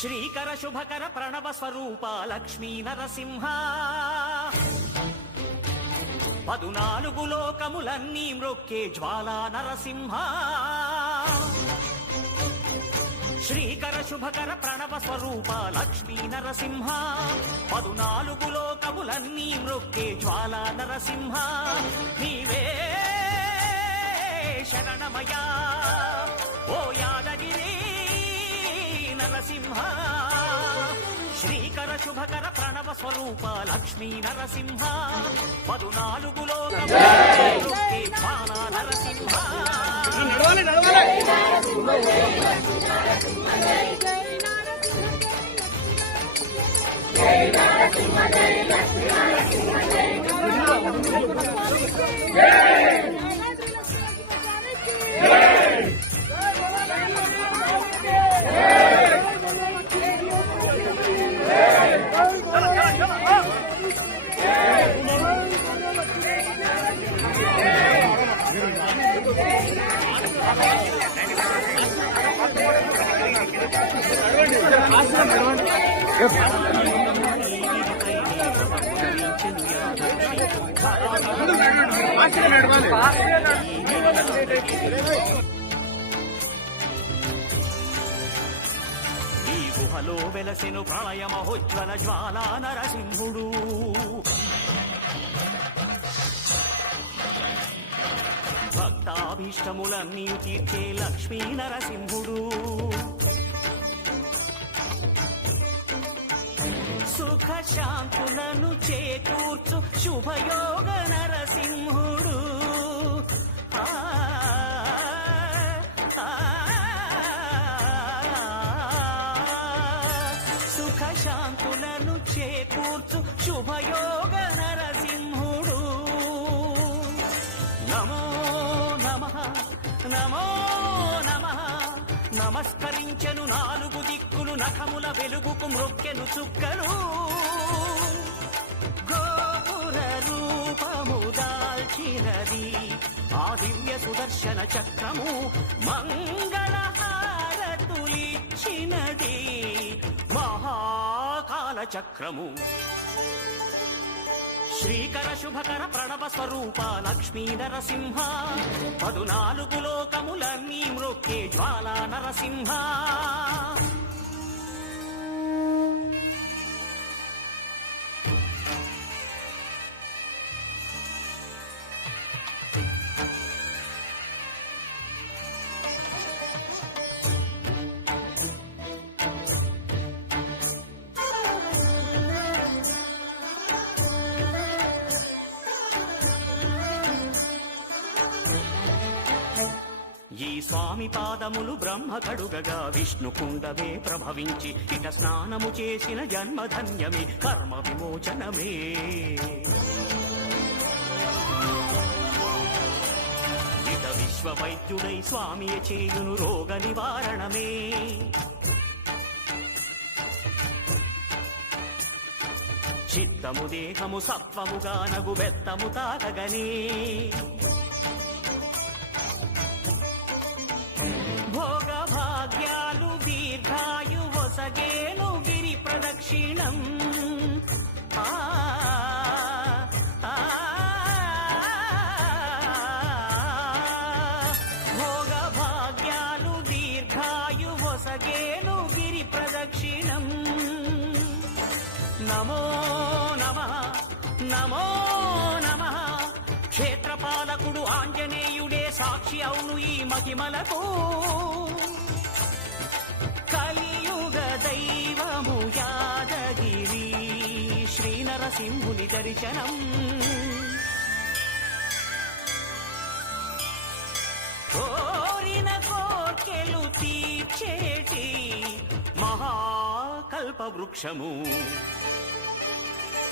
శ్రీకర శుభకర ప్రణవ స్వరూప లక్ష్మీ నరసింహ 14 లోకములన్నీ మ్రొక్కే జ్వాలా నరసింహ శ్రీకర శుభకర ప్రణవ స్వరూప లక్ష్మీ నరసింహ 14 లోకములన్నీ మ్రొక్కే జ్వాలా నరసింహ నీవే శరణమయా ఓ యాదగిరి నరసింహ శ్రీకర శుభకర ప్రణవ స్వరూప లక్ష్మీ నరసింహ 14 లోకములన్నీ జ్వాలా నరసింహ ఈ గుహలో వెలసెను ప్రళయ మహోజ్వల జ్వాలా నరసింహుడు భక్తాభీష్టములన్నీ తీర్చే లక్ష్మీ నరసింహుడు సుఖ శాంతులను చేకూర్చు శుభయోగ నరసింహుడు సుఖ శాంతులను చేకూర్చు శుభయోగ నరసింహుడు నమో నమః నమో నమః నమస్కరించెను 4 దిక్కులు నఖముల వెలుగుకు మ్రొక్కెను చుక్కలు గోపుర రూపము దాల్చినది ఆ దివ్య సుదర్శన చక్రము మంగళహారతులిచ్చినది మహాకాల చక్రము శ్రీకర శుభకర ప్రణవ స్వరూప లక్ష్మీ నరసింహ 14 లోకములన్నీ మ్రొక్కే జ్వాలా నరసింహ ఈ స్వామి పాదములు బ్రహ్మ కడుగగా విష్ణు కుండవే ప్రభవించి ఇక స్నానము చేసిన జన్మధన్యమే కర్మ విమోచనమే ఇక విశ్వ వైద్యుడై స్వామి చేయును రోగ నివారణమే చిత్తము దేహము సత్వముగా నగు బెత్తము తాకగనే భోగ భాగ్యాలు దీర్ఘాయు వసగేను గిరి ప్రదక్షిణం భోగ భాగ్యాలు దీర్ఘాయు వసగేను గిరి ప్రదక్షిణం నమో నమః నమో నమః క్షేత్రపాలకుడు ఆంజనేయుడే సాక్షి అవును ఈ మహిమలకు కలియుగ దైవము యాదగిరి శ్రీ నరసింహుని దర్శనం కోరిన కోర్కెలు తీర్చేటి మహాకల్ప వృక్షము